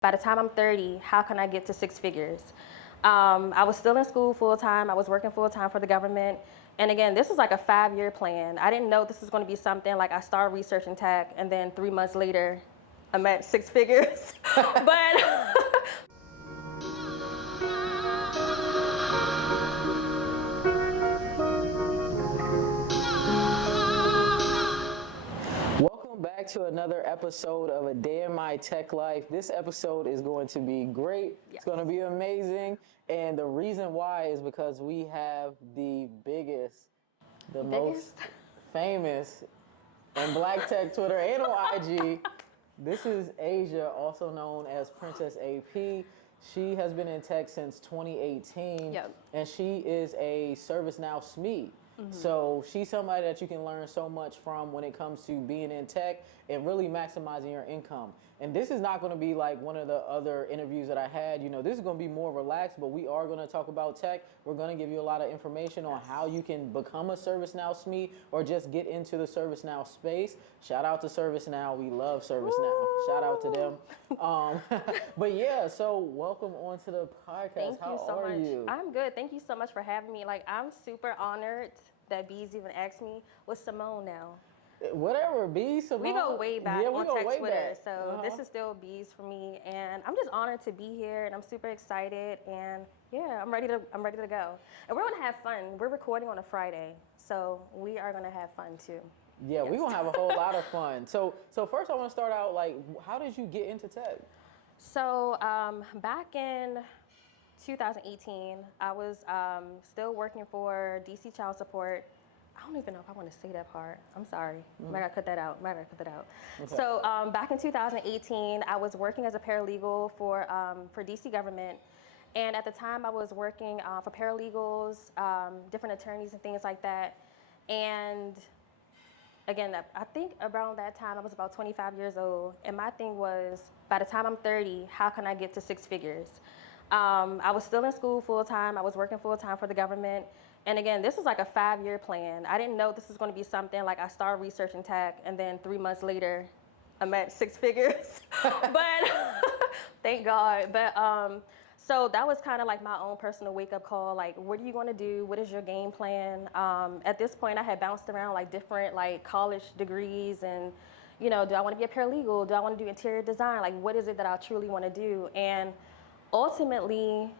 By the time I'm 30, how can I get to six figures? I was still in school full time. I was working full time for the government. And again, this was like a 5-year plan. I didn't know this was going to be something like I started researching tech, and then 3 months later, I'm at six figures. But Welcome back to another episode of A Day in My Tech Life. This episode is going to be great. Yes. It's going to be amazing. And the reason why is because we have the biggest, the most famous in Black Tech Twitter and on IG. This is Asia, also known as Princess AP. She has been in tech since 2018, and she is a ServiceNow SME. So she's somebody that you can learn so much from when it comes to being in tech and really maximizing your income. And this is not going to be like one of the other interviews that I had. You know, this is going to be more relaxed, but we are going to talk about tech. We're going to give you a lot of information on how you can become a ServiceNow SME or just get into the ServiceNow space. Shout out to ServiceNow. We love ServiceNow. Woo! Shout out to them. But yeah, so welcome onto the podcast. Thank you so much. How are you? I'm good. Thank you so much for having me. Like, I'm super honored that B's even asked me. What's Simone now? Whatever, B, Simone. We go way back on tech Twitter, back. So this is still B's for me, and I'm just honored to be here, and I'm super excited, and yeah, I'm ready to go. And we're gonna have fun. We're recording on a Friday, so we are gonna have fun too. Yeah, we're gonna have a whole lot of fun. So first I want to start out, like, how did you get into tech? So back in 2018, I was still working for DC Child Support. I don't even know if I want to say that part. I'm sorry. I gotta cut that out. Okay. So back in 2018, I was working as a paralegal for DC government. And at the time, I was working for paralegals, different attorneys and things like that. And again, I think around that time, I was about 25 years old. And my thing was, by the time I'm 30, how can I get to six figures? I was still in school full time. I was working full time for the government. And again, this was like a 5-year plan. I didn't know this was going to be something like I started researching tech, and then 3 months later, I'm at six figures. But thank God. But so that was kind of like my own personal wake-up call. Like, what are you going to do? What is your game plan? At this point, I had bounced around like different like college degrees, and you know, do I want to be a paralegal? Do I want to do interior design? Like, what is it that I truly want to do? And ultimately,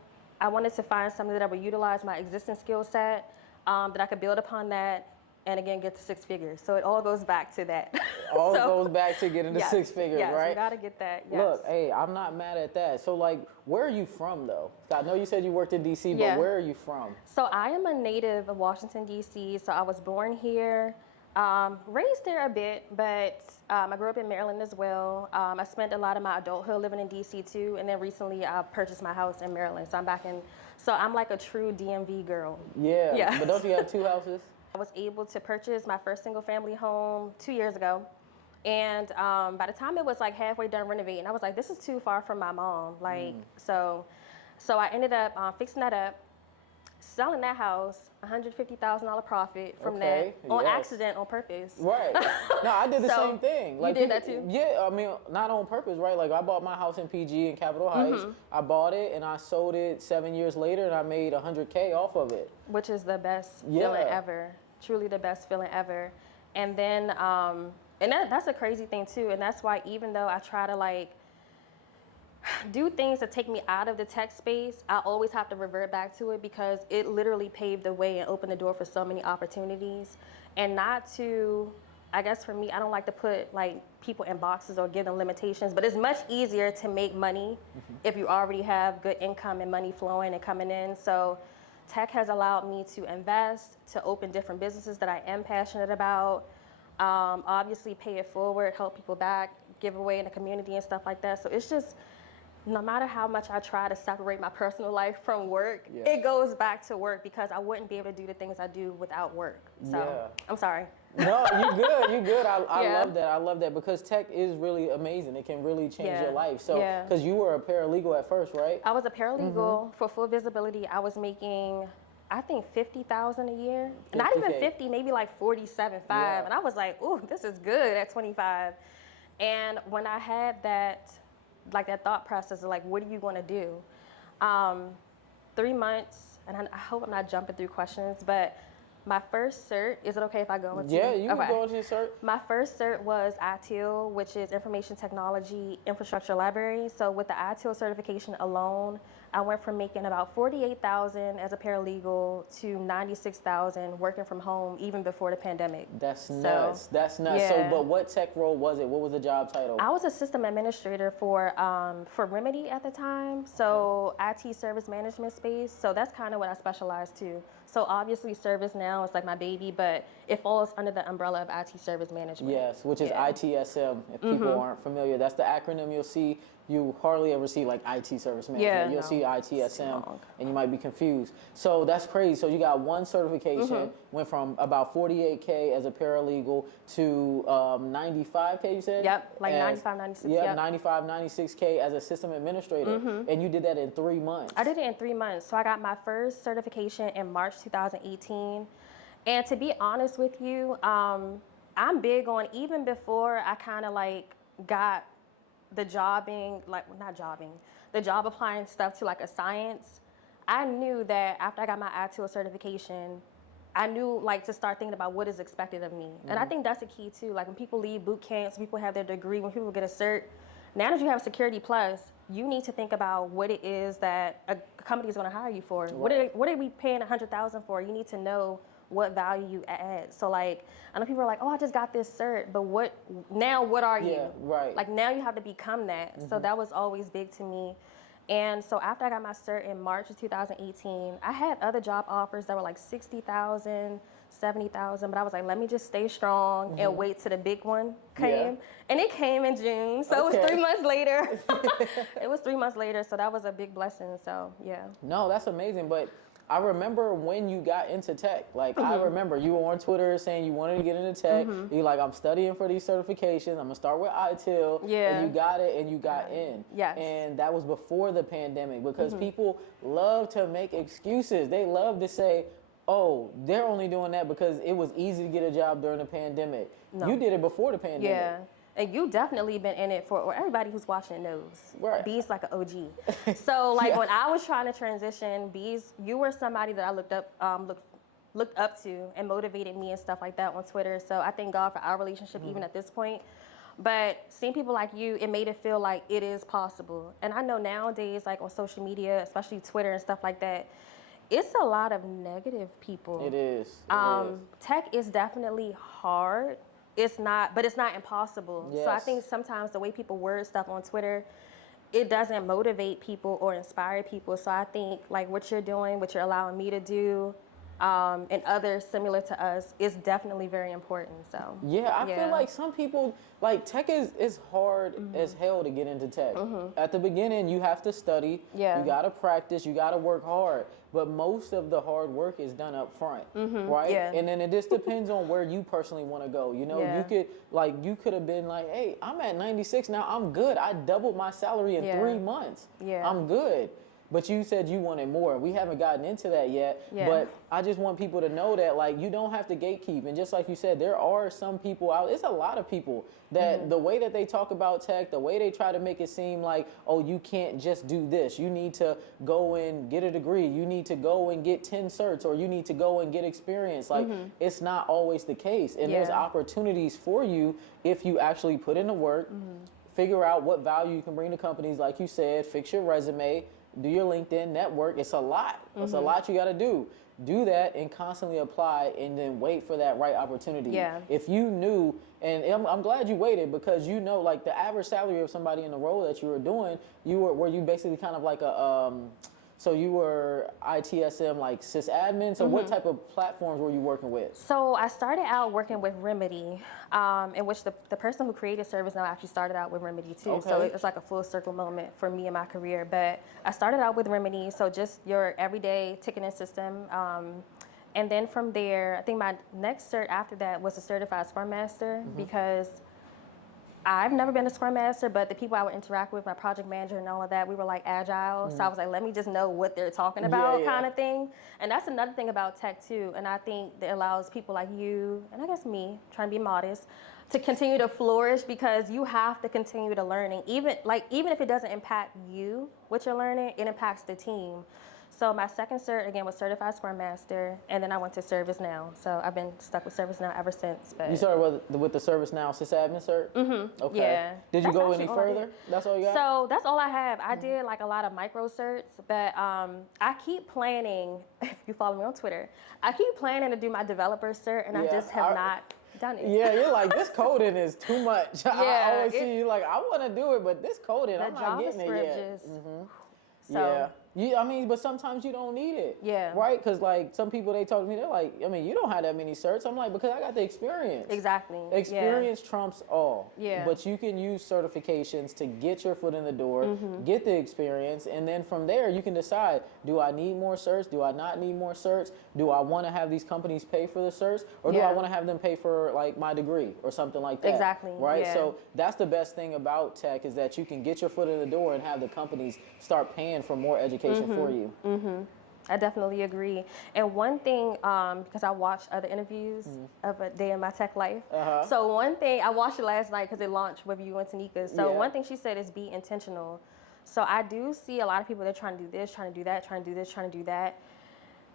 I wanted to find something that I would utilize my existing skill set, that I could build upon that, and again, get to six figures. So it all goes back to that. All goes back to getting to six figures, yes, right? Yes, you gotta get that, yes. Look, hey, I'm not mad at that. So like, where are you from though? I know you said you worked in DC, but where are you from? So I am a native of Washington, DC. So I was born here, raised there a bit, but I grew up in Maryland as well. I spent a lot of my adulthood living in DC too, and then recently I purchased my house in Maryland. So I'm like a true DMV girl. Yeah, yes. But don't you have 2 houses? I was able to purchase my first single family home 2 years ago. And by the time it was like halfway done renovating, I was like, this is too far from my mom. Like, so I ended up fixing that up, selling that house, $150,000 profit from that on accident, on purpose. Right. No, I did the same thing. Like, you did that too? Yeah, I mean, not on purpose, right? Like, I bought my house in PG in Capitol Heights. I bought it and I sold it 7 years later, and I made $100K off of it. Which is the best feeling ever. Truly the best feeling ever. And then, and that's a crazy thing too. And that's why even though I try to like do things that take me out of the tech space, I always have to revert back to it because it literally paved the way and opened the door for so many opportunities. And not to, I guess for me, I don't like to put like people in boxes or give them limitations, but it's much easier to make money if you already have good income and money flowing and coming in. So tech has allowed me to invest, to open different businesses that I am passionate about, obviously pay it forward, help people back, give away in the community and stuff like that. So it's just, no matter how much I try to separate my personal life from work, it goes back to work because I wouldn't be able to do the things I do without work. So I'm sorry. No, you good. I love that because tech is really amazing. It can really change your life. So, because you were a paralegal at first, right? I was a paralegal. For full visibility, I was making, I think, $50,000 a year. 50K. Not even 50, maybe like 47.5. And I was like, ooh, this is good at 25. And when I had that like that thought process of like, what are you going to do? 3 months, and I hope I'm not jumping through questions, but my first cert, is it okay if I go into? Yeah, you can go into your cert. My first cert was ITIL, which is Information Technology Infrastructure Library. So with the ITIL certification alone, I went from making about $48,000 as a paralegal to $96,000 working from home even before the pandemic. That's nuts. That's nuts. Yeah. So, but what tech role was it? What was the job title? I was a system administrator for Remedy at the time, so IT service management space. So that's kind of what I specialized to. So obviously ServiceNow is like my baby, but it falls under the umbrella of IT service management. Yes, which is ITSM. If people aren't familiar, that's the acronym you'll see. You hardly ever see like IT service management. Yeah, You'll see ITSM, and you might be confused. So that's crazy. So you got one certification, went from about 48K as a paralegal to 95K, you said? Yep, like 95, 96. Yep, 95, 96K as a system administrator. And you did that in 3 months. I did it in 3 months. So I got my first certification in March 2018. And to be honest with you, I'm big on, even before I kind of like got the the job applying stuff to like a science, I knew that after I got my ITIL certification, I knew like to start thinking about what is expected of me. And I think that's the key too. Like when people leave boot camps, people have their degree, when people get a cert, now that you have Security Plus, you need to think about what it is that a company is going to hire you for. Right. What are we paying $100,000 for? You need to know what value you add. So like, I know people are like, oh, I just got this cert, but what are you? Yeah, right. Like now you have to become that. So that was always big to me. And so after I got my cert in March of 2018, I had other job offers that were like 60,000, 70,000, but I was like, let me just stay strong and wait till the big one came. Yeah. And it came in June, so it was 3 months later. It was 3 months later, so that was a big blessing, so yeah. No, that's amazing, but I remember when you got into tech. Like, I remember you were on Twitter saying you wanted to get into tech. You're like, I'm studying for these certifications. I'm going to start with ITIL. Yeah. And you got it, and you got in. Yes. And that was before the pandemic, because people love to make excuses. They love to say, oh, they're only doing that because it was easy to get a job during the pandemic. No. You did it before the pandemic. Yeah. And you definitely been in it for, or everybody who's watching knows. Right. B's like an OG. So like when I was trying to transition, B's, you were somebody that I looked up to and motivated me and stuff like that on Twitter. So I thank God for our relationship even at this point. But seeing people like you, it made it feel like it is possible. And I know nowadays, like on social media, especially Twitter and stuff like that, it's a lot of negative people. It is. Tech is definitely hard. It's not, but it's not impossible. Yes. So I think sometimes the way people word stuff on Twitter, it doesn't motivate people or inspire people. So I think like what you're doing, what you're allowing me to do, and others similar to us is definitely very important. So yeah, I feel like some people, like tech is hard as hell to get into tech. At the beginning, you have to study. Yeah. You got to practice. You got to work hard. But most of the hard work is done up front, right? Yeah. And then it just depends on where you personally want to go. You know, you could have been like, hey, I'm at 96 now. I'm good. I doubled my salary in 3 months. Yeah. I'm good. But you said you wanted more. We haven't gotten into that yet. Yeah. But I just want people to know that, like, you don't have to gatekeep. And just like you said, there are some people out, it's a lot of people that the way that they talk about tech, the way they try to make it seem like, oh, you can't just do this. You need to go and get a degree. You need to go and get 10 certs, or you need to go and get experience. Like, it's not always the case. And there's opportunities for you if you actually put in the work, figure out what value you can bring to companies, like you said, fix your resume, do your LinkedIn network. It's a lot. It's a lot you got to do. Do that and constantly apply, and then wait for that right opportunity. Yeah. If you knew, and I'm glad you waited, because you know, like the average salary of somebody in the role that you were doing, were you basically kind of like a so you were ITSM, like sysadmin. So what type of platforms were you working with? So I started out working with Remedy, in which the person who created ServiceNow actually started out with Remedy too. Okay. So it's like a full circle moment for me in my career. But I started out with Remedy, so just your everyday ticketing system. And then from there, I think my next cert after that was a certified Scrum Master, because I've never been a Scrum Master, but the people I would interact with, my project manager and all of that, we were like agile. So I was like, let me just know what they're talking about kind of thing. And that's another thing about tech too. And I think that allows people like you, and I guess me, trying to be modest, to continue to flourish, because you have to continue to learning. Even if it doesn't impact you, what you're learning, it impacts the team. So my second cert, again, was Certified Scrum Master, and then I went to ServiceNow. So I've been stuck with ServiceNow ever since. But You started with the ServiceNow sysadmin cert? Mm-hmm. Okay. Yeah. Did you go any further? That's all you got? So that's all I have. I did like a lot of micro certs, but I keep planning, if you follow me on Twitter, I keep planning to do my developer cert, and I just have not done it. Yeah, you're like, this coding is too much. I always see you like, I want to do it, but this coding, I'm not getting it yet. So, but sometimes you don't need it. Yeah. Right? Because, like, some people, they told me, they're like, you don't have that many certs. I'm like, because I got the experience. Exactly. Experience trumps all. Yeah. But you can use certifications to get your foot in the door, get the experience, and then from there, you can decide, do I need more certs? Do I not need more certs? Do I want to have these companies pay for the certs? Or do I want to have them pay for, like, my degree or something like that? Exactly. Right? Yeah. So that's the best thing about tech, is that you can get your foot in the door and have the companies start paying for more education for you. I definitely agree. And one thing, because I watched other interviews of a day in my tech life. So one thing, I watched it last night because it launched with you and Tanika. So one thing she said is be intentional. So I do see a lot of people that are trying to do this, trying to do that, trying to do this, trying to do that.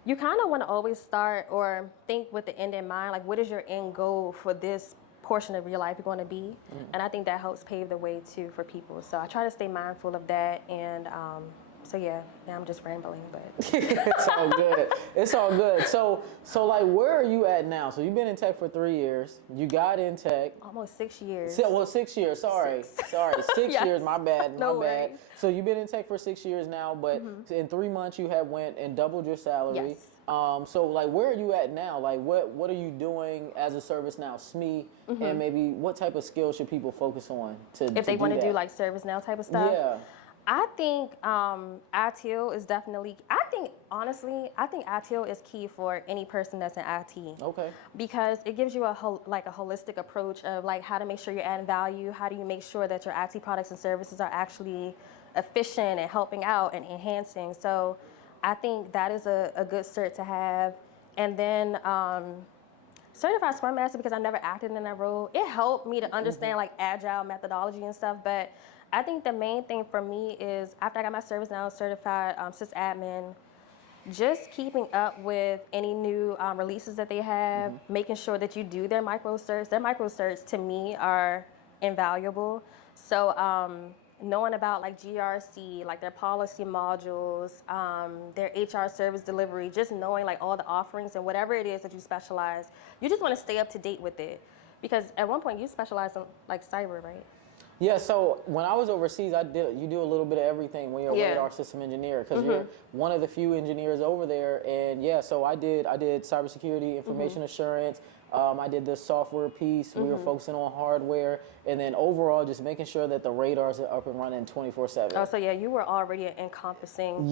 You kind of want to always start or think with the end in mind, like what is your end goal for this portion of your life going to be? And I think that helps pave the way too for people. So I try to stay mindful of that. And so yeah, now I'm just rambling, but it's all good. It's all good. So like, where are you at now? So you've been in tech for 3 years. You got in tech. Almost 6 years. 6 years. Sorry. 6 years. My bad. No my bad. worries. So you've been in tech for 6 years now, but in 3 months you had went and doubled your salary. Yes. So like, where are you at now? Like, what are you doing as a ServiceNow SME, and maybe what type of skills should people focus on if they want to that? do like ServiceNow type of stuff? Yeah. I think ITIL is definitely, honestly, I think ITIL is key for any person that's in IT. Okay. Because it gives you a holistic approach of like how to make sure you're adding value, how do you make sure that your IT products and services are actually efficient and helping out and enhancing. So I think that is a good cert to have. And then Certified Scrum Master, because I never acted in that role, it helped me to understand like agile methodology and stuff. But I think the main thing for me is after I got my ServiceNow certified sysadmin, just keeping up with any new releases that they have, making sure that you do their micro certs. Their micro certs to me are invaluable. So knowing about like GRC, like their policy modules, their HR service delivery, just knowing like all the offerings and whatever it is that you specialize, you just want to stay up to date with it. Because at one point you specialized in like cyber, right? Yeah, so when I was overseas, you do a little bit of everything when you're a radar system engineer, because you're one of the few engineers over there. And yeah, so I did cybersecurity, information assurance. I did the software piece. We were focusing on hardware, and then overall just making sure that the radars are up and running 24/7. Oh, so yeah, you were already an encompassing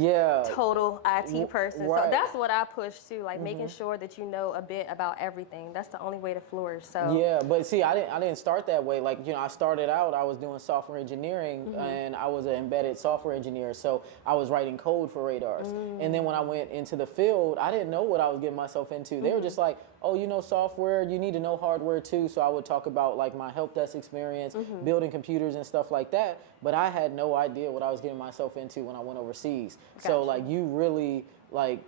total IT person. Right. So that's what I push to, like making sure that you know a bit about everything. That's the only way to flourish. So yeah, but see, I didn't start that way. Like, I started out, I was doing software engineering, and I was an embedded software engineer. So I was writing code for radars. And then when I went into the field, I didn't know what I was getting myself into. They were just like, oh, you know software, you need to know hardware too. So I would talk about like my help desk experience, building computers and stuff like that. But I had no idea what I was getting myself into when I went overseas. Gotcha. So like, you really, like,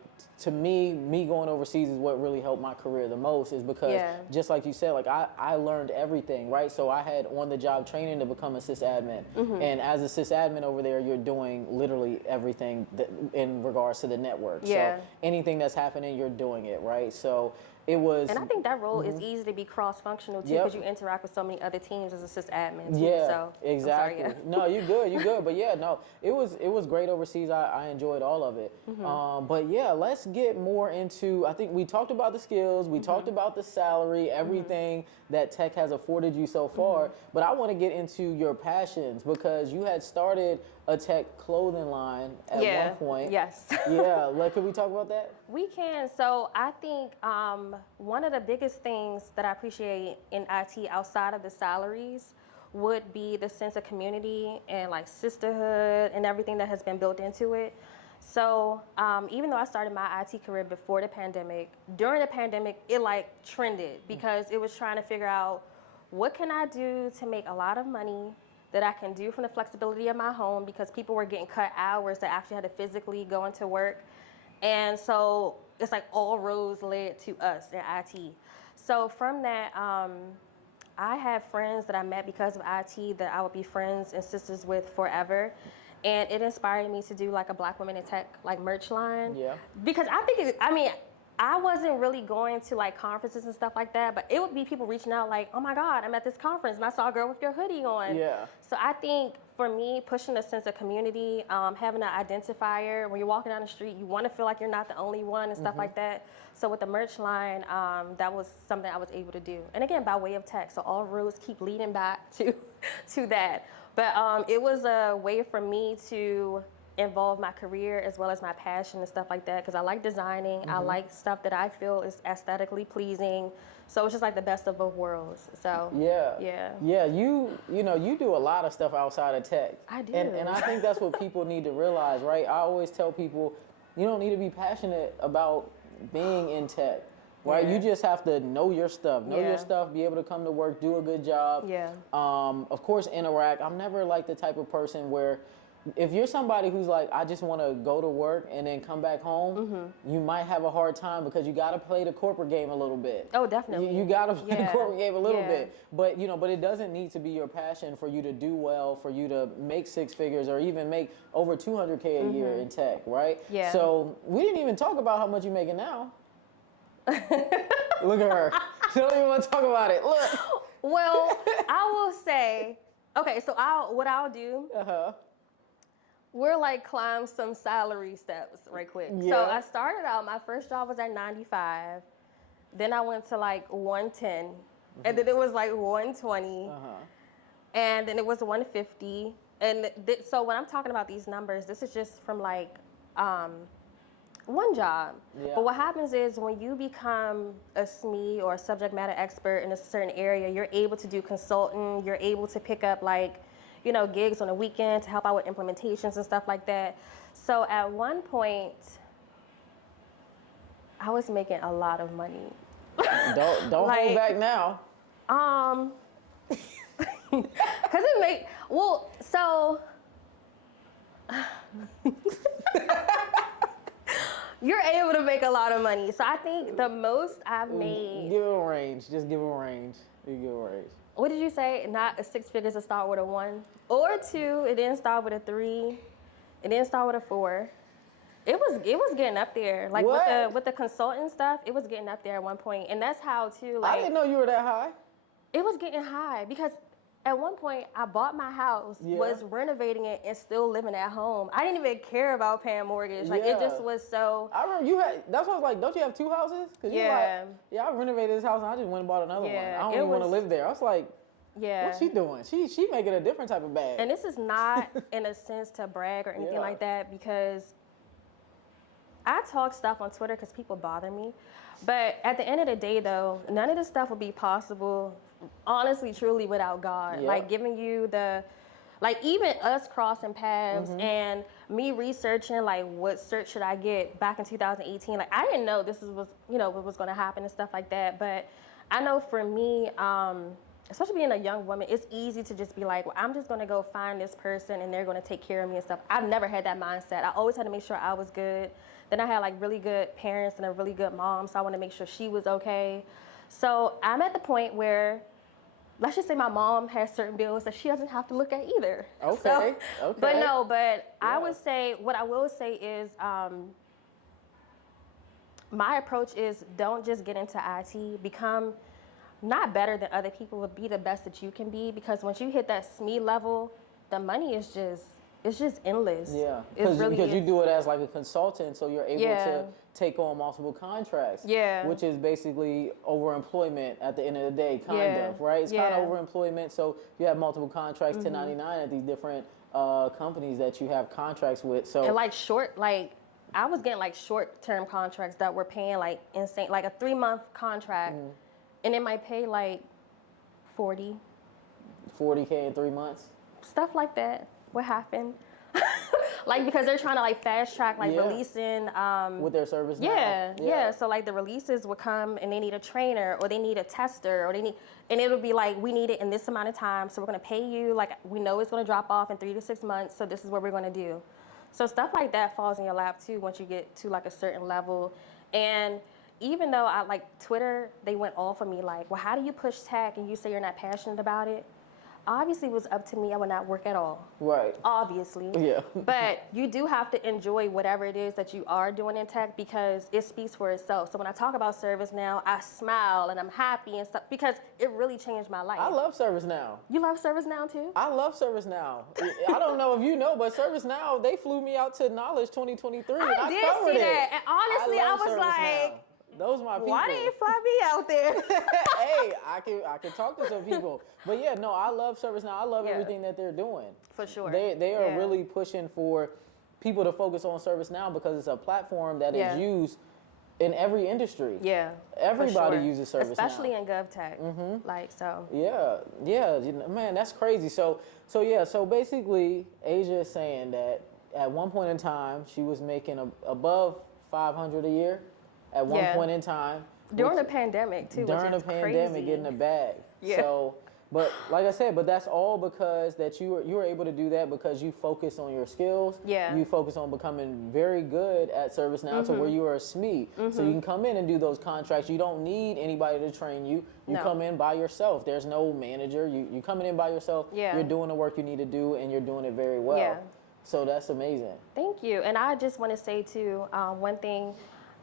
to me going overseas is what really helped my career the most, is because just like you said, like I learned everything, right? So I had on-the-job training to become a sysadmin. And as a sysadmin over there, you're doing literally everything in regards to the network. Yeah. So anything that's happening, you're doing it, right? So it was. And I think that role is easy to be cross-functional too, because you interact with so many other teams as a sysadmin too. Yeah, so, exactly. I'm sorry, No, you good. But yeah, no, it was great overseas. I enjoyed all of it. But yeah, let's get more into. I think we talked about the skills. We talked about the salary, everything that tech has afforded you so far. But I want to get into your passions, because you had started a tech clothing line at one point. Yes. Yeah, like, could we talk about that? We can. So I think one of the biggest things that I appreciate in IT outside of the salaries would be the sense of community and like sisterhood and everything that has been built into it. So even though I started my IT career before the pandemic, during the pandemic, it like trended because it was trying to figure out what can I do to make a lot of money that I can do from the flexibility of my home, because people were getting cut hours that actually had to physically go into work. And so it's like all roads led to us in IT. So from that, I have friends that I met because of IT that I would be friends and sisters with forever. And it inspired me to do like a Black Women in Tech like merch line. Yeah. Because I think, I wasn't really going to like conferences and stuff like that, but it would be people reaching out like, oh my God, I'm at this conference and I saw a girl with your hoodie on. Yeah. So I think for me, pushing a sense of community, having an identifier, when you're walking down the street, you want to feel like you're not the only one and stuff like that. So with the merch line, that was something I was able to do. And again, by way of tech, so all roads keep leading back to that. But it was a way for me to involve my career as well as my passion and stuff like that, because I like designing. I like stuff that I feel is aesthetically pleasing. So it's just like the best of both worlds. So yeah. You do a lot of stuff outside of tech. I do. And I think that's what people need to realize, right? I always tell people, you don't need to be passionate about being in tech, right? You just have to know your stuff, be able to come to work, do a good job. Yeah. Of course, interact. I'm never like the type of person where, if you're somebody who's like, I just want to go to work and then come back home, you might have a hard time because you got to play the corporate game a little bit. Oh, definitely. You got to play the corporate game a little bit. But, but it doesn't need to be your passion for you to do well, for you to make six figures or even make over $200K a year in tech, right? Yeah. So we didn't even talk about how much you're making now. Look at her. She don't even want to talk about it. Look. Well, I will say, okay, so what I'll do, we're like climb some salary steps right quick. Yeah. So I started out, my first job was at 95. Then I went to like 110. And then it was like 120. And then it was 150. And so when I'm talking about these numbers, this is just from like one job. Yeah. But what happens is when you become a SME or a subject matter expert in a certain area, you're able to do consulting, you're able to pick up like, gigs on the weekend to help out with implementations and stuff like that. So at one point, I was making a lot of money. Don't Like, hold back now. Cause so you're able to make a lot of money. So I think the most I've made. Give it a range. Just give it a range. You give it a range. What did you say? Not a six figures to start with a 1 or a 2. It didn't start with a 3. It didn't start with a 4. It was getting up there. Like with the consulting stuff, it was getting up there at one point. And that's how too, like, I didn't know you were that high. It was getting high because at one point I bought my house, was renovating it and still living at home. I didn't even care about paying mortgage. Like it just was so. I remember that's why I was like, don't you have 2 houses? Cause you were like, I renovated this house and I just went and bought another one. I don't even want to live there. I was like, what's she doing? She making a different type of bag. And this is not in a sense to brag or anything like that, because I talk stuff on Twitter because people bother me. But at the end of the day, though, none of this stuff would be possible, honestly, truly, without God. Like giving you even us crossing paths and me researching, like, what cert should I get back in 2018. Like, I didn't know this was what was going to happen and stuff like that. But I know for me, especially being a young woman, it's easy to just be like, well, I'm just going to go find this person and they're going to take care of me and stuff. I've never had that mindset. I always had to make sure I was good. Then I had like really good parents and a really good mom, so I want to make sure she was okay. So I'm at the point where, let's just say my mom has certain bills that she doesn't have to look at either. Okay. But I would say, what I will say is, my approach is don't just get into IT, become not better than other people, but be the best that you can be, because once you hit that SME level, the money is just endless. Yeah, because you do it as like a consultant, so you're able to take on multiple contracts. Yeah, which is basically overemployment at the end of the day, kind of, right? It's kind of overemployment, so you have multiple contracts, 1099 at these different companies that you have contracts with. So and I was getting like short-term contracts that were paying like insane, like a 3-month contract, and it might pay like 40. 40K in 3 months? Stuff like that. What happened? Like, because they're trying to like fast track like releasing with their service now. Yeah. So like the releases would come and they need a trainer or they need a tester or they need, and it'll be like, we need it in this amount of time, so we're gonna pay you, like we know it's gonna drop off in 3 to 6 months, so this is what we're gonna do. So stuff like that falls in your lap too once you get to like a certain level. And even though I like Twitter, they went off of me like, well, how do you push tech and you say you're not passionate about it? Obviously, it was up to me. I would not work at all. Right. Obviously. Yeah. But you do have to enjoy whatever it is that you are doing in tech because it speaks for itself. So when I talk about ServiceNow, I smile and I'm happy and stuff because it really changed my life. I love ServiceNow. You love ServiceNow too? I love ServiceNow. I don't know if you know, but ServiceNow, they flew me out to Knowledge 2023. I did see that. And honestly, I was like, those my people. Why didn't you fly me out there? Hey, I can talk to some people. But yeah, no, I love ServiceNow. I love everything that they're doing. For sure. They are really pushing for people to focus on ServiceNow because it's a platform that is used in every industry. Yeah. Everybody uses ServiceNow. Especially in GovTech. Like, so. Yeah, man, that's crazy. So basically, Asia is saying that at one point in time, she was making above $500 a year. At one point in time. During the pandemic, too, during the pandemic, crazy. getting a bag. Yeah. So, but like I said, that's all because that you were able to do that because you focus on your skills. Yeah. You focus on becoming very good at ServiceNow to where you are a SME. So you can come in and do those contracts. You don't need anybody to train you. You come in by yourself. There's no manager. You coming in by yourself. Yeah. You're doing the work you need to do, and you're doing it very well. Yeah. So that's amazing. Thank you. And I just want to say, too, one thing.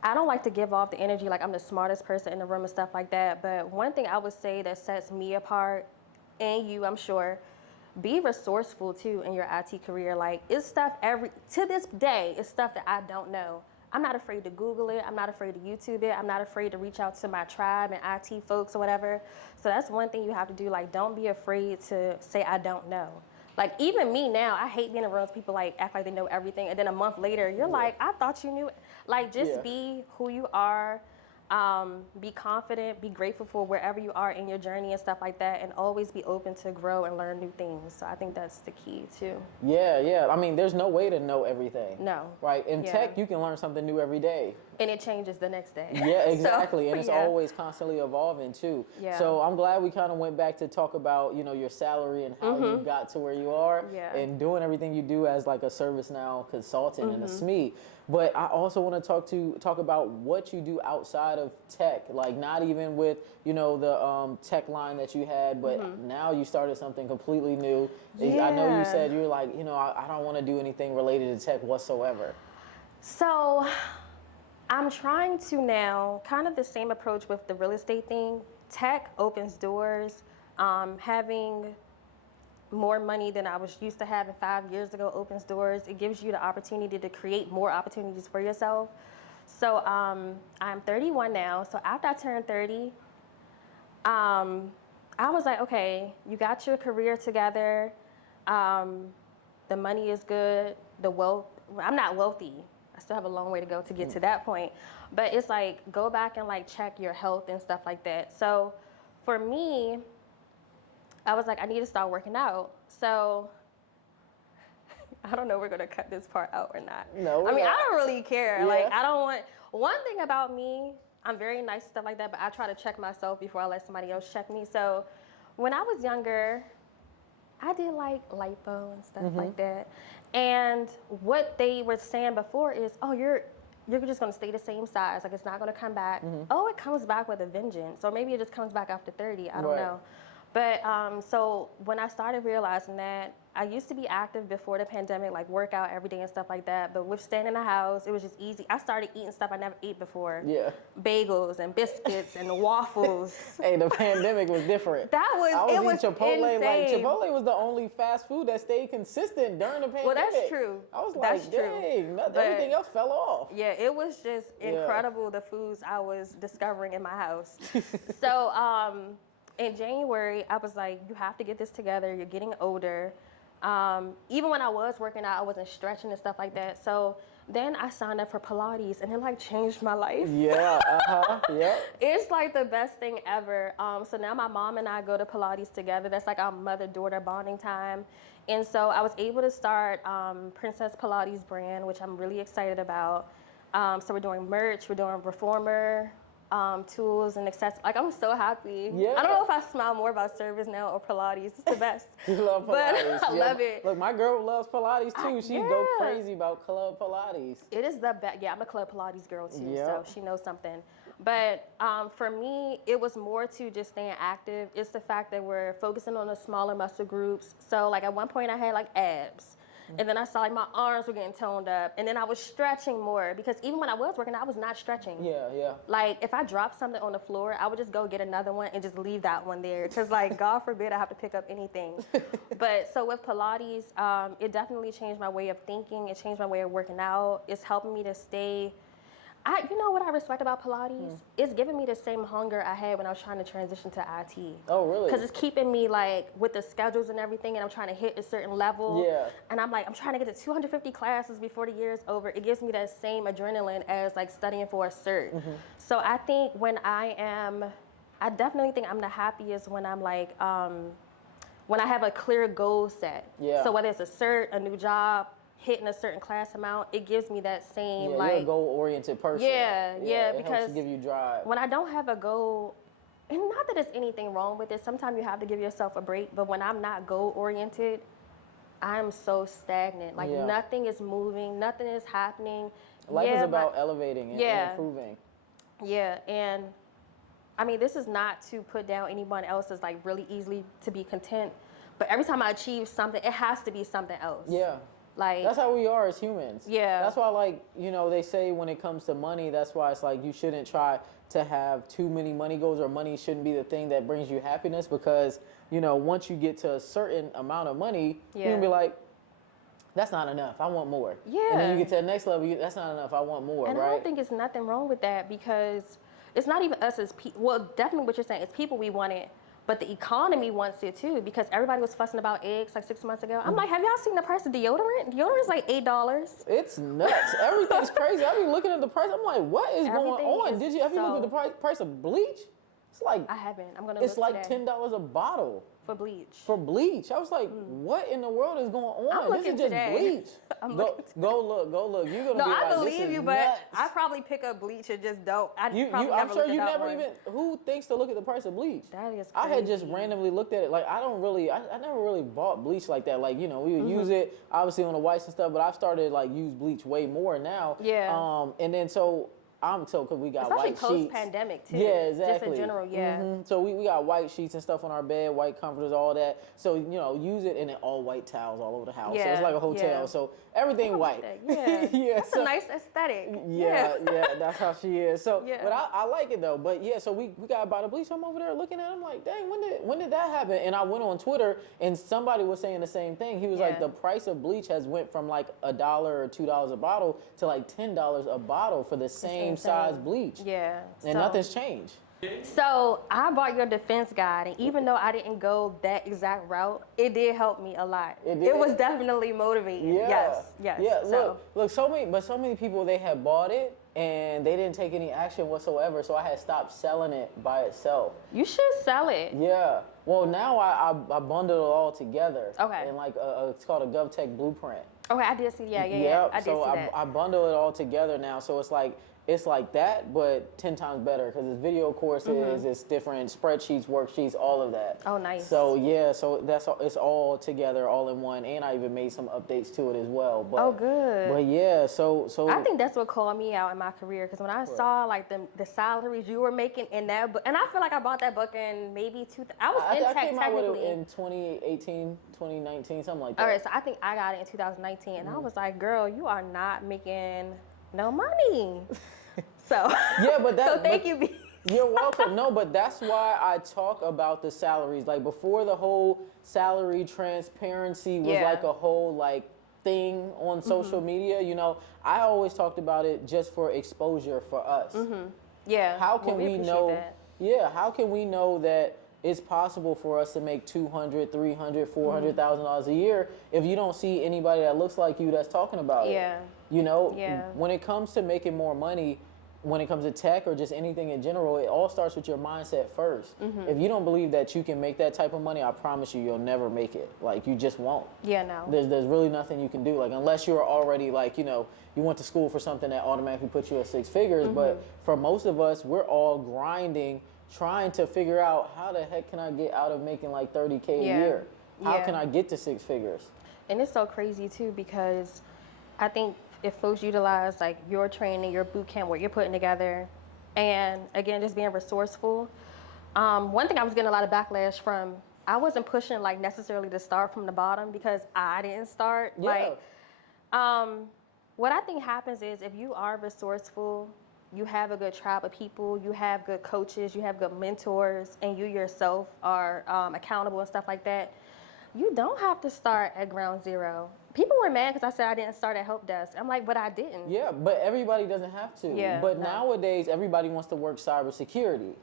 I don't like to give off the energy like I'm the smartest person in the room and stuff like that, but one thing I would say that sets me apart, and you, I'm sure, be resourceful too in your IT career. Like, it's stuff to this day, it's stuff that I don't know. I'm not afraid to Google it. I'm not afraid to YouTube it. I'm not afraid to reach out to my tribe and IT folks or whatever. So that's one thing you have to do. Like, don't be afraid to say, I don't know. Like, even me now, I hate being around people like act like they know everything. And then a month later, you're like, I thought you knew. Like, just be who you are. Be confident, be grateful for wherever you are in your journey and stuff like that, and always be open to grow and learn new things. So I think that's the key too. Yeah. I mean, there's no way to know everything. No. Right? In tech, you can learn something new every day. And it changes the next day. Yeah, exactly. And it's always constantly evolving too. Yeah. So I'm glad we kind of went back to talk about, your salary and how you got to where you are and doing everything you do as like a ServiceNow consultant and a SME. But I also want to talk about what you do outside of tech, like not even with, the tech line that you had, but now you started something completely new. Yeah. I know you said you're like, I don't want to do anything related to tech whatsoever. So I'm trying to now, kind of the same approach with the real estate thing. Tech opens doors. Having more money than I was used to having 5 years ago opens doors. It gives you the opportunity to create more opportunities for yourself. So I'm 31 now. So after I turned 30, I was like, okay, you got your career together. The money is good. I'm not wealthy. I still have a long way to go to get to that point. But it's like, go back and like check your health and stuff like that. So for me, I was like, I need to start working out. So I don't know if we're going to cut this part out or not. No, I mean, I don't really care. Yeah. Like, I don't want, one thing about me, I'm very nice, stuff like that, but I try to check myself before I let somebody else check me. So when I was younger, I did like lipo and stuff like that. And what they were saying before is, oh, you're just going to stay the same size. Like, it's not going to come back. Oh, it comes back with a vengeance. Or maybe it just comes back after 30. I don't know. But so when I started realizing that, I used to be active before the pandemic, like work out every day and stuff like that. But with staying in the house, it was just easy. I started eating stuff I never ate before. Yeah. Bagels and biscuits and waffles. Hey, the pandemic was different. I was eating Chipotle. Insane. Like Chipotle was the only fast food that stayed consistent during the pandemic. Well, that's true. I was like, dang, everything else fell off. Yeah, it was just incredible, the foods I was discovering in my house. So, in January, I was like, you have to get this together. You're getting older. Even when I was working out, I wasn't stretching and stuff like that. So then I signed up for Pilates, and it like changed my life. Yeah, yeah. It's like the best thing ever. So now my mom and I go to Pilates together. That's like our mother-daughter bonding time. And so I was able to start Princess Pilates brand, which I'm really excited about. So we're doing merch, we're doing reformer tools and accessories. Like, I'm so happy. Yeah. I don't know if I smile more about ServiceNow or Pilates. It's the best. You love Pilates. But I love it. Look, my girl loves Pilates too. She Yeah. go crazy about Club Pilates. It is the best. Yeah, I'm a Club Pilates girl too, Yeah. so she knows something. But for me, it was more to just staying active. It's the fact that we're focusing on the smaller muscle groups. So like at one point I had like abs. And then I saw like my arms were getting toned up. And then I was stretching more because even when I was working, I was not stretching. Yeah, yeah. Like if I dropped something on the floor, I would just go get another one and just leave that one there. Because like, God forbid I have to pick up anything. But so with Pilates, it definitely changed my way of thinking. It changed my way of working out. It's helping me to stay. You know what I respect about Pilates? It's giving me the same hunger I had when I was trying to transition to IT. Oh, really? Because it's keeping me like with the schedules and everything, and I'm trying to hit a certain level. Yeah. And I'm like, I'm trying to get to 250 classes before the year is over. It gives me that same adrenaline as like studying for a cert. So I think I definitely think I'm the happiest when I'm like, when I have a clear goal set. Yeah. So whether it's a cert, a new job, hitting a certain class amount, it gives me that same Yeah, like you're a goal-oriented person. Yeah, it because helps give you drive. when I don't have a goal, and not that there's anything wrong with it, sometimes you have to give yourself a break, but when I'm not goal-oriented, I'm so stagnant. Like Yeah. nothing is moving, nothing is happening. Life is Yeah, about but- elevating and Yeah. improving. Yeah, and I mean, this is not to put down anyone else's like really easily to be content, but every time I achieve something, it has to be something else. Yeah. Like That's how we are as humans. Yeah. That's why, like, you know, they say when it comes to money, that's why it's like you shouldn't try to have too many money goals, or money shouldn't be the thing that brings you happiness, because, you know, once you get to a certain amount of money, you're going to be like, that's not enough. I want more. Yeah. And then you get to the next level, that's not enough. I want more, And right? I don't think it's nothing wrong with that, because it's not even us as people. Well, definitely what you're saying, it's people we want it, but the economy wants it too, because everybody was fussing about eggs like 6 months ago. I'm like, have y'all seen the price of deodorant? Deodorant's like $8. It's nuts. Everything's crazy. I be looking at the price. I'm like, what is going Everything on? is Have you looked at the price of bleach? It's like I haven't. I'm gonna it's look like today. $10 a bottle For Bleach. for bleach. I was like, what in the world is going on? I'm This looking is just today. bleach. I'm Go, looking go look. You're gonna No, be I like, this believe is you, but nuts. I probably pick up Bleach and just don't. I'm sure you never even. Who thinks to look at the price of bleach? That is I had just crazy. randomly looked at it. Like, I never really bought bleach like that. Like, you know, we would use it obviously on the whites and stuff, but I've started like use bleach way more now. Yeah. And then so because we got Especially white sheets. post-pandemic too. Yeah, exactly. Just in general, yeah. So we got white sheets and stuff on our bed, white comforters, all that. So, you know, use it, and then all white towels all over the house. So Yeah, it's like a hotel. yeah. So everything white. Yeah. Yeah. That's a nice aesthetic. Yeah, that's how she is. So, Yeah. but I like it though. But yeah, so we got to buy the bleach. I'm over there looking at it. I'm like, dang, when did that happen? And I went on Twitter, and somebody was saying the same thing. He was like, Yeah. the price of bleach has went from like $1 or $2 a bottle to like $10 a bottle for the same size bleach. Yeah. And nothing's changed. So I bought your defense guide, and even though I didn't go that exact route, it did help me a lot. It did? It was definitely motivating. Yeah. Yes. Yeah. So, Look. So many people, they had bought it and they didn't take any action whatsoever. So I had stopped selling it by itself. you should sell it. Yeah. Well, now I bundle it all together. Okay. And like it's called a GovTech blueprint. Okay, I did see. Yeah. Yep. I did So see that. I bundle it all together now. So it's like that, but 10 times better, because it's video courses, it's different spreadsheets, worksheets, all of that. Oh, nice. So yeah, so it's all together, all in one, and I even made some updates to it as well. But, Oh, good. But yeah, so I think that's what called me out in my career, because when I saw like the salaries you were making in that book, and I feel like I bought that book in maybe I was in I tech came out with technically. it in 2018, 2019, something like that. All right, so I think I got it in 2019, and I was like, girl, you are not making no money. So Yeah, but that. so thank but- you, B. You're welcome. No, but that's why I talk about the salaries. Like, before the whole salary transparency was Yeah. like a whole like thing on social media, you know, I always talked about it just for exposure for us. Yeah. How can well, we appreciate know? that. Yeah, how can we know that it's possible for us to make $200,000, $300,000, $400,000 a year if you don't see anybody that looks like you that's talking about it. You know, when it comes to making more money, when it comes to tech or just anything in general, it all starts with your mindset first. If you don't believe that you can make that type of money, I promise you, you'll never make it. Like, you just won't. There's really nothing you can do. Like, unless you're already, like, you know, you went to school for something that automatically puts you at six figures. But for most of us, we're all grinding, trying to figure out how the heck can I get out of making like 30K a year? How can I get to six figures? And it's so crazy too, because I think if folks utilize like your training, your boot camp, what you're putting together, and again, just being resourceful. One thing I was getting a lot of backlash from, I wasn't pushing like necessarily to start from the bottom because I didn't start. Like, what I think happens is if you are resourceful, you have a good tribe of people, you have good coaches, you have good mentors, and you yourself are accountable and stuff like that, you don't have to start at ground zero. People were mad because I said I didn't start at help desk. I'm like, but I didn't. Yeah, but everybody doesn't have to. But nowadays, everybody wants to work cybersecurity.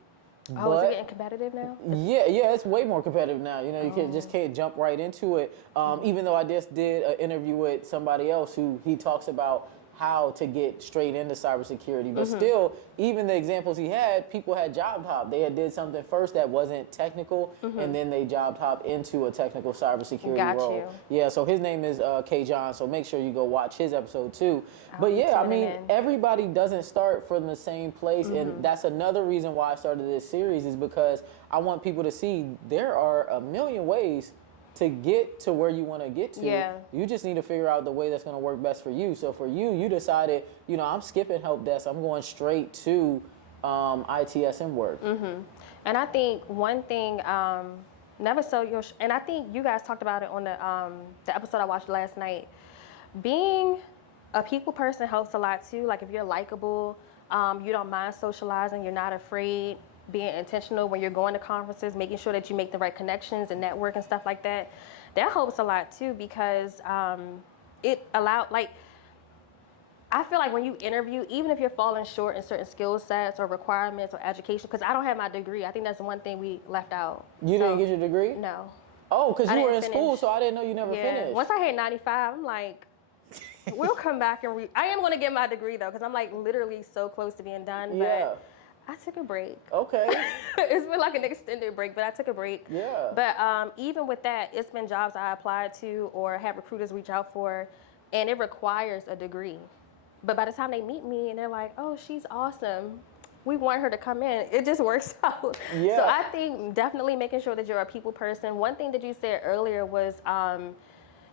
Oh, is it getting competitive now? Yeah, it's way more competitive now. You know, you just can't jump right into it. Even though I just did an interview with somebody else who he talks about how to get straight into cybersecurity. But still, even the examples he had, people had job hop. They had did something first that wasn't technical, and then they job hop into a technical cybersecurity role. Yeah, so his name is K. John, so make sure you go watch his episode too. But yeah, I mean, everybody doesn't start from the same place, and that's another reason why I started this series, is because I want people to see there are a million ways to get to where you want to get to. You just need to figure out the way that's going to work best for you. So for you, you decided, you know, I'm skipping help desk. I'm going straight to ITSM work. And I think one thing, never sell your, and I think you guys talked about it on the episode I watched last night. Being a people person helps a lot too. Like if you're likable, you don't mind socializing, you're not afraid, being intentional when you're going to conferences, making sure that you make the right connections and network and stuff like that. That helps a lot too, because it allowed, like, I feel like when you interview, even if you're falling short in certain skill sets or requirements or education, because I don't have my degree. I think that's the one thing we left out. You didn't get your degree? No. Oh, because you were in school, so I didn't know you never finished. Once I hit 95, I'm like, we'll come back and I am going to get my degree though, because I'm like literally so close to being done. But I took a break. Okay. It's been like an extended break, but I took a break. But even with that, it's been jobs I applied to or have recruiters reach out for, and it requires a degree. But by the time they meet me and they're like, oh, she's awesome, we want her to come in, it just works out. So I think definitely making sure that you're a people person. One thing that you said earlier was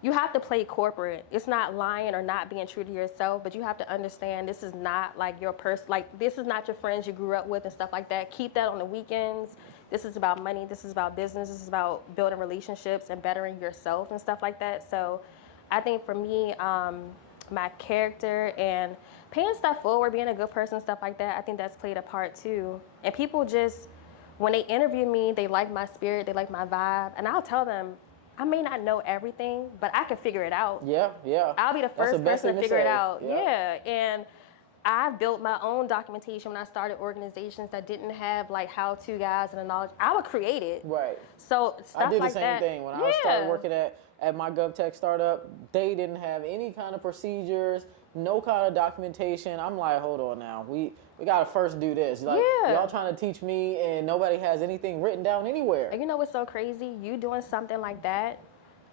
you have to play corporate. It's not lying or not being true to yourself, but you have to understand this is not like your person, like this is not your friends you grew up with and stuff like that. Keep that on the weekends. This is about money. This is about business. This is about building relationships and bettering yourself and stuff like that. So I think for me, my character and paying stuff forward, being a good person, stuff like that, I think that's played a part too. And people just, when they interview me, they like my spirit, they like my vibe, and I'll tell them, I may not know everything, but I can figure it out. I'll be the first person to figure it out. And I built my own documentation when I started organizations that didn't have like how-to guides and the knowledge. I would create it. So stuff like that. I did the same thing. When I started working at my GovTech startup, they didn't have any kind of procedures, no kind of documentation. I'm like, hold on now. We gotta first do this. Like, y'all trying to teach me and nobody has anything written down anywhere. And you know what's so crazy? You doing something like that,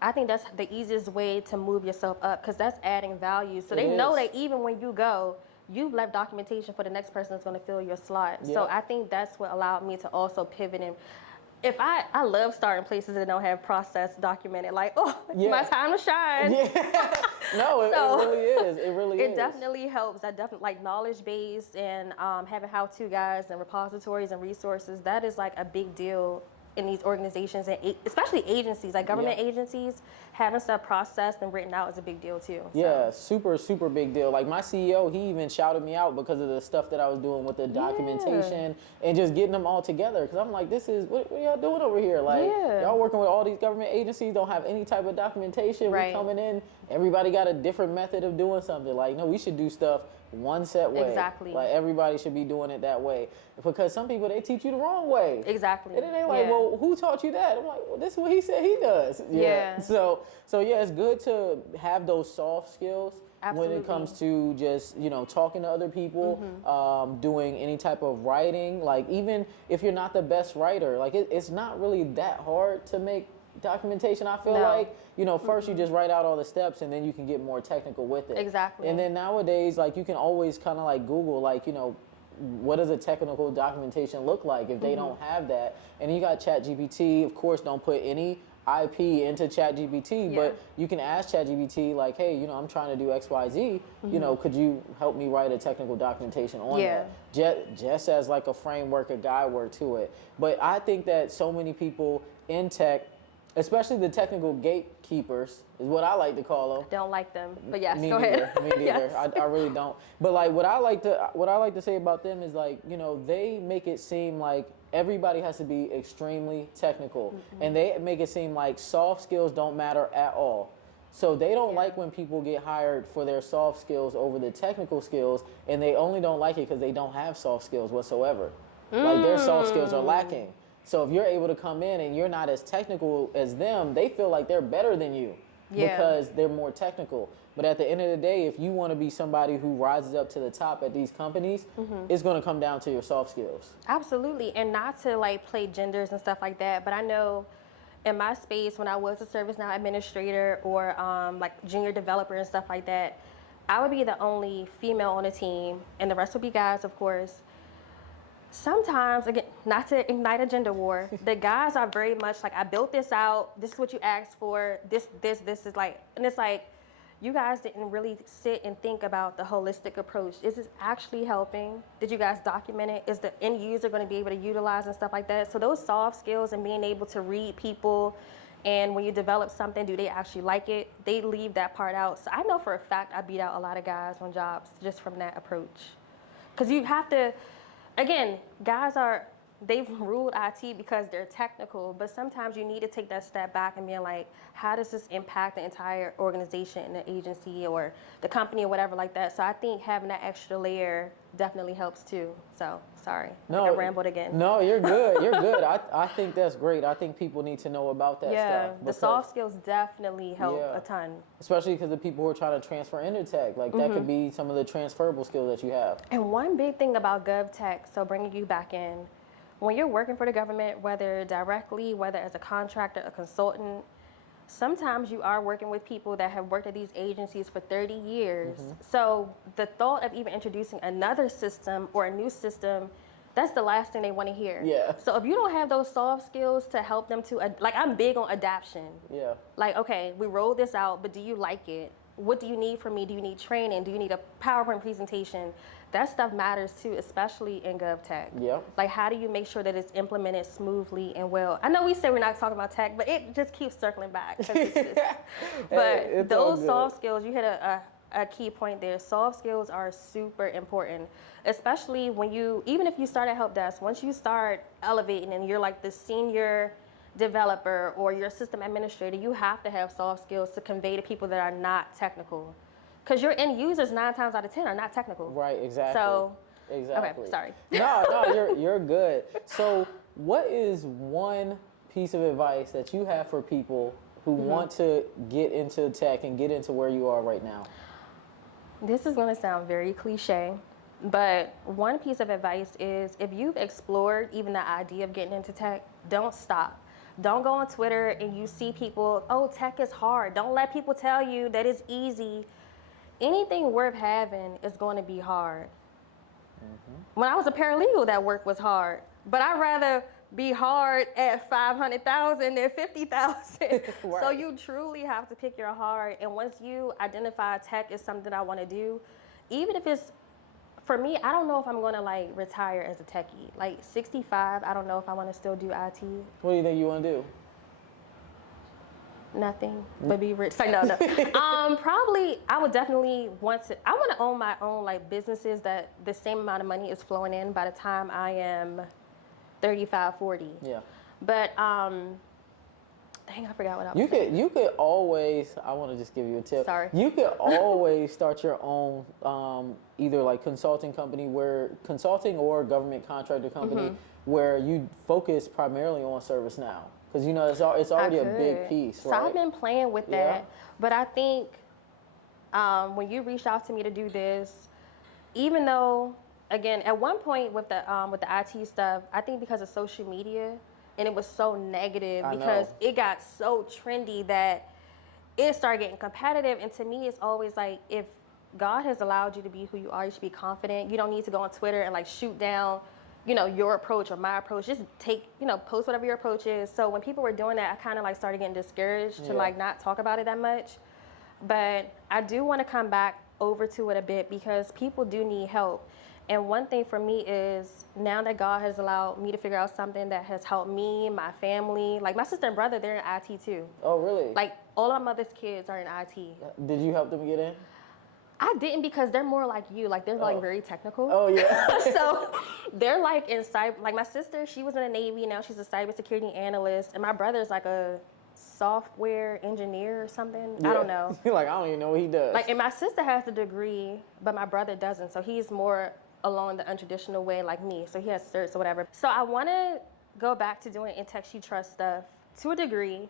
I think that's the easiest way to move yourself up, because that's adding value. So they know that even when you go, you've left documentation for the next person that's going to fill your slot. So I think that's what allowed me to also pivot. And if I love starting places that don't have process documented, like, oh, my time to shine. No, it really is. It really is. It definitely helps. I definitely like knowledge base and having how-to guides and repositories and resources. That is like a big deal in these organizations, and especially agencies, like government agencies, having stuff processed and written out is a big deal too. Yeah, super, super big deal. Like my CEO, he even shouted me out because of the stuff that I was doing with the documentation and just getting them all together. Because I'm like, this is, what are y'all doing over here? Like, y'all working with all these government agencies, don't have any type of documentation. We coming in, everybody got a different method of doing something. Like, no, we should do stuff one set way. Like everybody should be doing it that way. Because some people, they teach you the wrong way. And it ain't like, well, well, who taught you that? I'm like, well, this is what he said he does. Yeah. So yeah, it's good to have those soft skills. Absolutely. When it comes to just, talking to other people, doing any type of writing, like even if you're not the best writer, like it's not really that hard to make documentation, I feel like. First you just write out all the steps and then you can get more technical with it. Exactly. And then nowadays, like you can always kind of like Google, like, what does a technical documentation look like if they don't have that? And you got ChatGPT, of course, don't put any IP into ChatGPT, but you can ask ChatGPT like, hey, I'm trying to do X, Y, Z. Could you help me write a technical documentation on that? Just as like a framework, a guidework to it. But I think that so many people in tech, especially the technical gatekeepers, is what I like to call them. Don't like them, but yes, Me go neither. ahead. Me neither. Yes. I really don't. But like what I like to say about them is like, they make it seem like everybody has to be extremely technical, and they make it seem like soft skills don't matter at all. So they don't like when people get hired for their soft skills over the technical skills, and they only don't like it because they don't have soft skills whatsoever. Like their soft skills are lacking. So if you're able to come in and you're not as technical as them, they feel like they're better than you because they're more technical. But at the end of the day, if you want to be somebody who rises up to the top at these companies, it's going to come down to your soft skills. Absolutely. And not to like play genders and stuff like that, but I know in my space when I was a ServiceNow administrator or like junior developer and stuff like that, I would be the only female on the team and the rest would be guys, of course. Sometimes, again, not to ignite a gender war, the guys are very much like, I built this out, this is what you asked for, this is like, and it's like, you guys didn't really sit and think about the holistic approach. Is this actually helping? Did you guys document it? Is the end user going to be able to utilize and stuff like that? So those soft skills and being able to read people, and when you develop something, do they actually like it? They leave that part out. So I know for a fact I beat out a lot of guys on jobs just from that approach. Because you have to, again, they've ruled IT because they're technical, but sometimes you need to take that step back and be like, how does this impact the entire organization and the agency or the company or whatever like that? So I think having that extra layer definitely helps too. So, sorry, I rambled again. No, you're good, you're good. I think that's great. I think people need to know about that stuff. Yeah, the soft skills definitely help a ton. Especially because the people who are trying to transfer into tech, like that could be some of the transferable skills that you have. And one big thing about GovTech, so bringing you back in, when you're working for the government, whether directly, whether as a contractor, a consultant, sometimes you are working with people that have worked at these agencies for 30 years. So the thought of even introducing another system or a new system, that's the last thing they want to hear. Yeah. So if you don't have those soft skills to help them to, like I'm big on adaption. Yeah. Like, okay, we rolled this out, but do you like it? What do you need from me? Do you need training? Do you need a PowerPoint presentation? That stuff matters too, especially in GovTech. Yep. Like, how do you make sure that it's implemented smoothly and well? I know we say we're not talking about tech, but it just keeps circling back. But those soft skills, you hit a key point there. Soft skills are super important, especially when even if you start at help desk, once you start elevating and you're like the senior developer or your system administrator, you have to have soft skills to convey to people that are not technical. Because your end users 9 times out of 10 are not technical. Right, exactly. So, exactly. Okay, sorry. No, you're good. So what is one piece of advice that you have for people who want to get into tech and get into where you are right now? This is going to sound very cliche, but one piece of advice is if you've explored even the idea of getting into tech, don't stop. Don't go on Twitter and you see people, oh, tech is hard. Don't let people tell you that it's easy. Anything worth having is going to be hard. When I was a paralegal, that work was hard. But I'd rather be hard at 500,000 than 50,000. Right. So you truly have to pick your heart. And once you identify tech as something I want to do, even if it's, for me, I don't know if I'm going to like retire as a techie. Like 65, I don't know if I want to still do IT. What do you think you want to do? Nothing but be rich. Like, no. Probably, I would definitely want to own my own like businesses that the same amount of money is flowing in by the time I am 35, 40. Yeah. But Dang, I forgot what I was saying. You could always, I want to just give you a tip. Sorry. You could always start your own either like consulting or government contractor company where you focus primarily on ServiceNow. Because, you know, it's already a big piece, right? So I've been playing with that. But I think when you reached out to me to do this, even though, again, at one point with the IT stuff, I think because of social media, and it was so negative because it got so trendy that it started getting competitive. And to me, it's always like, if God has allowed you to be who you are, you should be confident. You don't need to go on Twitter and like shoot down, you know, your approach or my approach. Just take, you know, post whatever your approach is. So when people were doing that, I kind of like started getting discouraged to like not talk about it that much. But I do want to come back over to it a bit because people do need help. And one thing for me is, now that God has allowed me to figure out something that has helped me, my family, like my sister and brother, they're in IT too. Oh, really? Like all of my mother's kids are in IT. Did you help them get in? I didn't, because they're more like you, like they're like very technical. Oh, yeah. So they're like in cyber, like my sister, she was in the Navy, now she's a cybersecurity analyst, and my brother's like a software engineer or something. I don't know. You're like, I don't even know what he does. Like, and my sister has a degree, but my brother doesn't. So he's more along the untraditional way like me. So he has certs or whatever. So I want to go back to doing in tech she trusts stuff to a degree.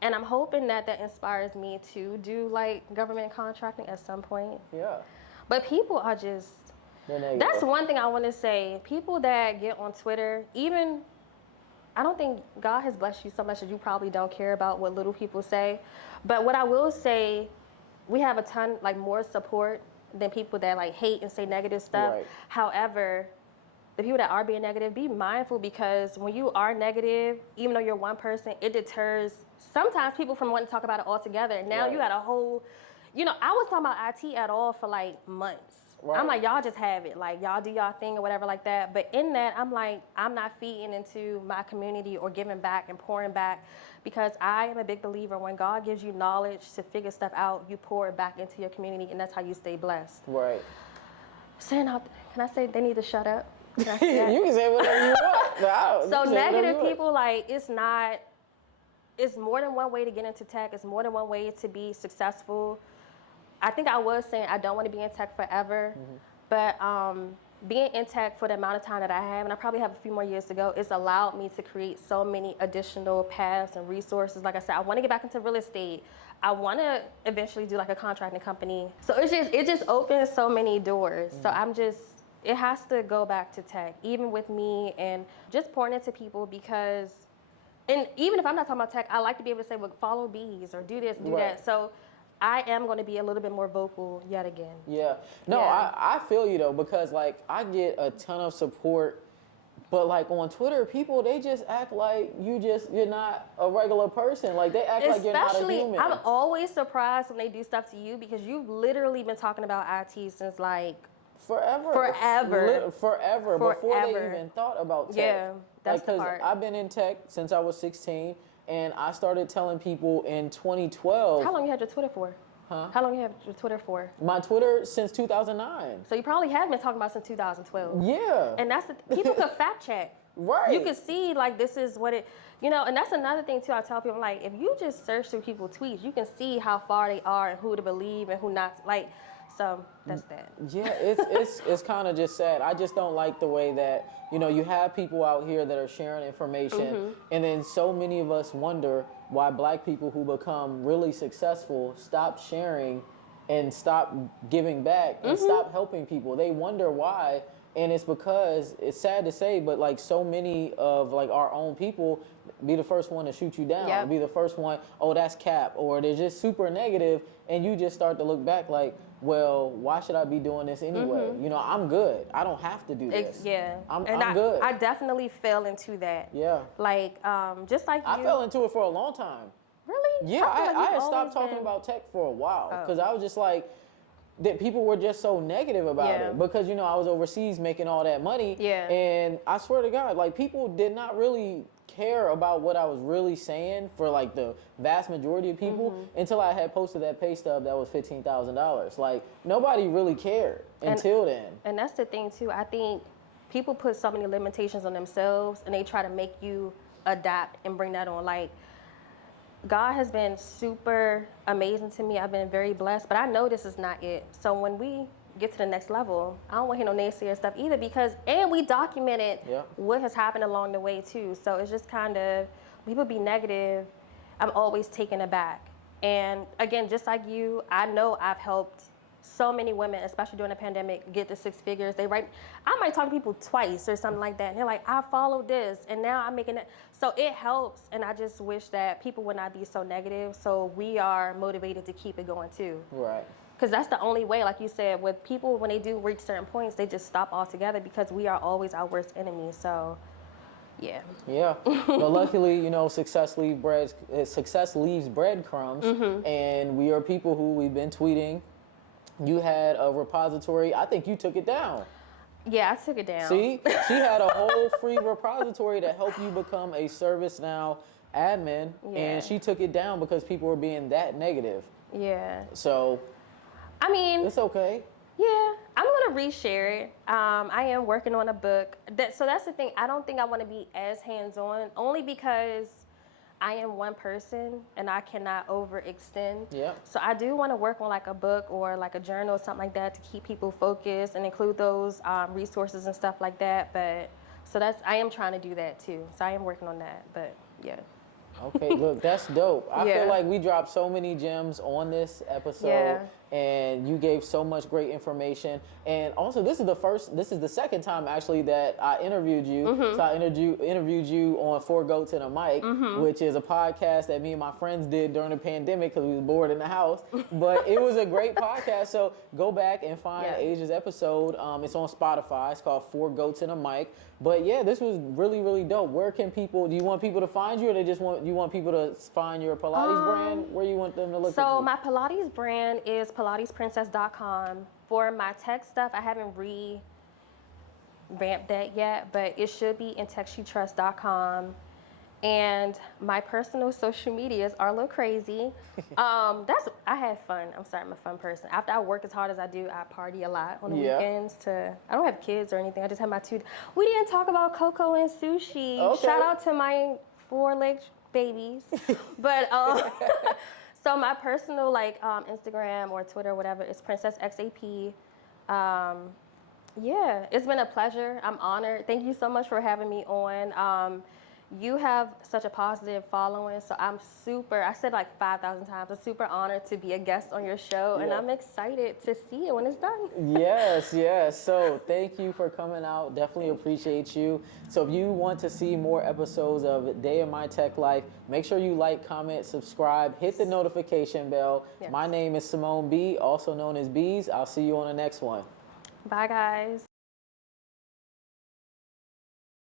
And I'm hoping that inspires me to do like government contracting at some point. Yeah. But people are just, that's one thing I want to say. People that get on Twitter, even, I don't think God has blessed you so much that you probably don't care about what little people say. But what I will say, we have a ton, like more support than people that like hate and say negative stuff. Right. However, the people that are being negative, be mindful, because when you are negative, even though you're one person, it deters sometimes people from wanting to talk about it altogether. Now you got a whole, you know, I was talking about IT at all for like months. Right. I'm like, y'all just have it. Like, y'all do y'all thing or whatever like that. But in that, I'm like, I'm not feeding into my community or giving back and pouring back, because I am a big believer when God gives you knowledge to figure stuff out, you pour it back into your community, and that's how you stay blessed. Right. Saying out, can I say they need to shut up? Can I say that? You can say whatever you want. So negative people, like, it's more than one way to get into tech. It's more than one way to be successful. I think I was saying I don't want to be in tech forever, but being in tech for the amount of time that I have, and I probably have a few more years to go, it's allowed me to create so many additional paths and resources. Like I said, I want to get back into real estate. I want to eventually do like a contracting company. So it just opens so many doors. So it has to go back to tech, even with me, and just pouring into people, because, and even if I'm not talking about tech, I like to be able to say, well, follow bees or do this, do that. So I am going to be a little bit more vocal yet again. Yeah. No, I feel you though, because like I get a ton of support, but like on Twitter, people, they just act like you're not a regular person. Like they act like you're not a human. I'm always surprised when they do stuff to you, because you've literally been talking about IT since like forever. Before they even thought about tech. Yeah, that's the part. I've been in tech since I was 16. And I started telling people in 2012. How long you had your Twitter for? Huh? How long you had your Twitter for? My Twitter since 2009. So you probably have been talking about since 2012. Yeah. And that's people can fact check. Right. You can see like this is what it, you know, and that's another thing too. I tell people, like, if you just search through people's tweets, you can see how far they are and who to believe and who not. Like, so that's that. Yeah, it's kind of just sad. I just don't like the way that, you know, you have people out here that are sharing information, and then so many of us wonder why Black people who become really successful stop sharing and stop giving back and stop helping people. They wonder why, and it's because, it's sad to say, but like so many of like our own people be the first one to shoot you down, be the first one, oh, that's cap, or they're just super negative, and you just start to look back like, well, why should I be doing this anyway? You know, I'm good. I don't have to do this. I'm good. I definitely fell into that. Yeah. Like, just like you. I fell into it for a long time. Really? Yeah, I had stopped talking about tech for a while, because I was just like, that people were just so negative about it, because, you know, I was overseas making all that money. Yeah. And I swear to God, like, people did not really care about what I was really saying for like the vast majority of people until I had posted that pay stub that was $15,000. Like, nobody really cared until then. And that's the thing too. I think people put so many limitations on themselves, and they try to make you adapt and bring that on. Like, God has been super amazing to me. I've been very blessed, but I know this is not it. So when we get to the next level, I don't want to hear no naysayer stuff either, because, and we documented what has happened along the way too. So it's just kind of, people be negative, I'm always taken aback. And again, just like you, I know I've helped so many women, especially during the pandemic, get to 6 figures. I might talk to people twice or something like that, and they're like, I followed this, and now I'm making it. So it helps, and I just wish that people would not be so negative, so we are motivated to keep it going too. Right. Because that's the only way, like you said, with people, when they do reach certain points, they just stop altogether, because we are always our worst enemy. So, yeah. Yeah, but luckily, you know, success leaves breadcrumbs, and we are people who we've been tweeting. You had a repository. I think you took it down. Yeah, I took it down. See, she had a whole free repository to help you become a ServiceNow admin, and she took it down because people were being that negative. Yeah. So, I mean, it's okay. Yeah, I'm gonna reshare it. I am working on a book. So that's the thing. I don't think I want to be as hands-on, only because I am one person and I cannot overextend. Yeah. So I do want to work on like a book or like a journal or something like that to keep people focused and include those resources and stuff like that. But so I am trying to do that too. So I am working on that. But yeah. Okay, look, that's dope. I feel like we dropped so many gems on this episode, and you gave so much great information. And also, this is the second time actually that I interviewed you. So I interviewed you on Four Goats and a Mic, which is a podcast that me and my friends did during the pandemic because we was bored in the house. But it was a great podcast. So go back and find Asia's episode. It's on Spotify. It's called Four Goats and a Mic. But yeah, this was really, really dope. Where can people? Do you want people to find you, or you want people to find your Pilates brand? Where you want them to look? So my Pilates brand is pilatesprincess.com. For my tech stuff, I haven't revamped that yet, but it should be intechshetrust.com. And my personal social medias are a little crazy. I had fun. I'm sorry, I'm a fun person. After I work as hard as I do, I party a lot on the weekends. I don't have kids or anything. I just have my 2. We didn't talk about cocoa and sushi. Okay. Shout out to my 4-legged babies. But so my personal Instagram or Twitter or whatever is PrincessXAP. Yeah, it's been a pleasure. I'm honored. Thank you so much for having me on. You have such a positive following, so I said like 5,000 times, I'm super honored to be a guest on your show, and I'm excited to see it when it's done. Yes. So thank you for coming out. Definitely appreciate you. So if you want to see more episodes of Day in My Tech Life, make sure you like, comment, subscribe, hit the notification bell. Yes. My name is Simone B, also known as Bees. I'll see you on the next one. Bye, guys.